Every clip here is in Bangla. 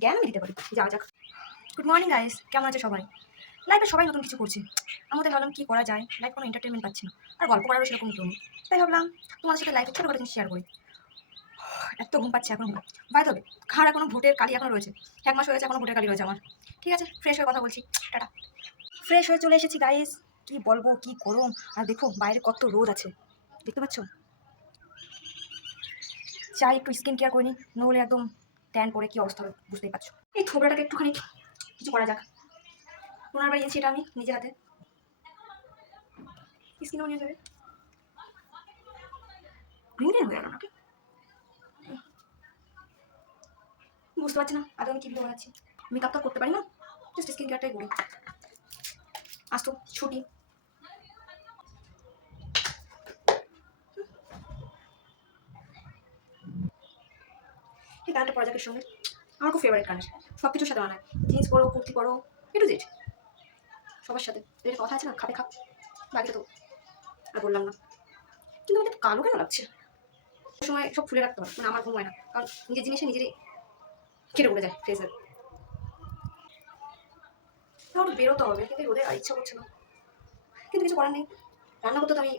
জ্ঞান আমি দিতে পারি। যাওয়া যাক। গুড মর্নিং গাইস, কেমন আছে সবাই? লাইফে সবাই নতুন কিছু করছে, আমাদের ভাবলাম কী করা যায়, লাইফ কোনো এন্টারটেনমেন্ট পাচ্ছি না, আর গল্প করারও সেরকম কেউ নেই। তাই ভাবলাম তোমাদের সাথে লাইফে ছোটো করে জিনিস শেয়ার করি। এত ঘুম পাচ্ছে এখন। বাই তবে খাওয়ার এখনো ভোটের কালি এখনো রয়েছে, 1 মাস হয়ে গেছে এখনো ভোটের কালি রয়েছে আমার। ঠিক আছে, ফ্রেশ হয়ে কথা বলছি, টাটা। ফ্রেশ হয়ে চলে এসেছি গাইস, কি বলবো, কি গরম। আর দেখো বাইরে কত রোদ আছে, দেখতে পাচ্ছ? চাই একটু স্কিন কেয়ার করে নিই, নইলে একদম ট্যান পরে কি অবস্থা হবে বুঝতেই পারছো। এই থোবড়াটাকে একটুখানি কিছু করা যাক। 15 বার এনেছি এটা আমি নিজে হাতে, স্কিনও নিয়ে যাবে। গ্রিন গ্রিন হয়ে গেল নাকি বুঝতে পারছি না আদৌ আমি কি ভিডিও বানাচ্ছি। মেকআপ তো করতে পারি না, জাস্ট স্কিন কেয়ারটাই করি। আজ তো ছুটি। এই কালারটা পরা যাকের সঙ্গে আমার খুব ফেভারিট কালার, সব কিছুর সাথে মানায়। জিন্স পরো, কুর্তি পরো, টু জেড সবার সাথে। এটা কথা আছে না, খাবে খাপ, বাকিটা তো আর বললাম না। কিন্তু আমাদের কালো কেন লাগছে? সময় সব খুলে রাখতে হয়, মানে আমার ঘুম হয় না, কারণ নিজের জিনিসে নিজেরই কেটে উড়ে যায় ফ্রেজের। আমার বেরোতে হবে, কিন্তু রোদে আর ইচ্ছা করছে না, কিন্তু কিছু করার নেই। রান্না করতে তো আমি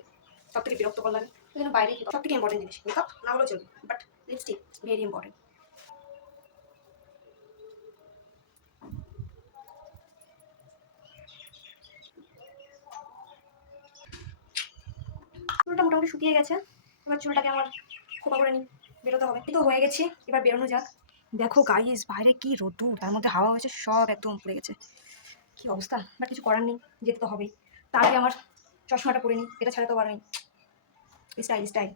সব থেকে বিরক্ত করলাম, ওই জন্য বাইরে সব থেকে ইম্পর্টেন্ট জিনিস মেকআপ না হলেও চলবে, বাট লিপস্টিক ভেরি ইম্পর্টেন্ট। চুলটা মোটামুটি শুকিয়ে গেছে, এবার চুলটাকে আমার খোপা করে নিই, বেরোতে হবে। এই তো হয়ে গেছি, এবার বেরোনো যাক। দেখো গাইস বাইরে কি রোদ্দুর, তার মধ্যে হাওয়া হয়েছে, সব একদম পড়ে গেছে, কি অবস্থা। বাট কিছু করার নেই, যেতে তো হবেই। তার আগে আমার চশমাটা পরে নিই, এটা ছাড়া তো আর নেই। Style style.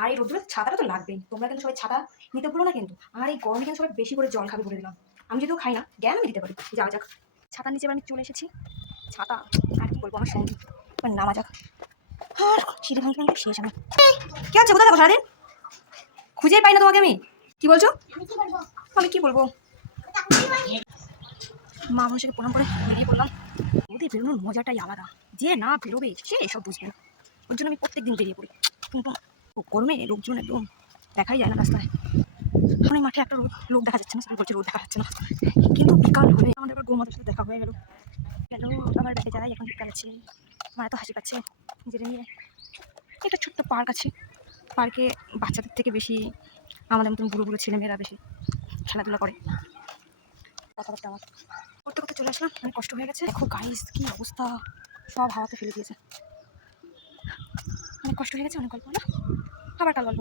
আর এই রোদ্দুরে ছাতাটা তো লাগবেই, তোমরা কিন্তু সবাই ছাতা নিতে ভুলো না কিন্তু। আর এই গরমে কিন্তু সবাই বেশি করে জল খাবে বলে দিলাম। আমি যদিও খাই না, জ্ঞান আমি দিতে পারি। যাওয়া যাক। ছাতার নিচে এবার আমি চলে এসেছি, ছাতা আর কি বলবো আমার সঙ্গী। এবার নামা যাক। আর সিঁড়ি ভাঙতে ভাঙতে শেষ আমি। কে আছে, কোথায় থাকো সারাদিন? খুঁজেই পাই না তোমাকে আমি। কি বলছো? আমি কি বলবো, মা মানুষকে প্রণাম করে বেরিয়ে পড়লাম। ওদের বেরোনোর মজাটাই আলাদা, যে না বেরোবে সে এসব বুঝবে না, ওর জন্য আমি প্রত্যেকদিন বেরিয়ে পড়ি। কিন্তু গরমে লোকজন একদম দেখাই যায় না রাস্তায়। এখন এই মাঠে একটা লোক দেখা যাচ্ছে না, সবাই বলছে রোদ দেখা যাচ্ছে না, কিন্তু বিকাল হলে আমাদের আবার গৌমাতার সাথে দেখা হয়ে গেল। হ্যালো, আমার ব্যাগে যাই, এখন বিকাল আছে। আমার এত হাসি পাচ্ছে নিজের নিয়ে। একটা ছোট্ট পার্ক আছে, পার্কে বাচ্চাদের থেকে বেশি আমাদের মতন বুড়ো বুড়ো ছেলেমেয়েরা বেশি খেলাধুলা করে। কথাবার্তা আমার করতে করতে চলে আসলাম, অনেক কষ্ট হয়ে গেছে। দেখো গাইস কি অবস্থা, সব হাওয়াতে ফেলে দিয়েছে। অনেক কষ্ট হয়ে গেছে, অনেক গল্প না, আবার কাল গল্প।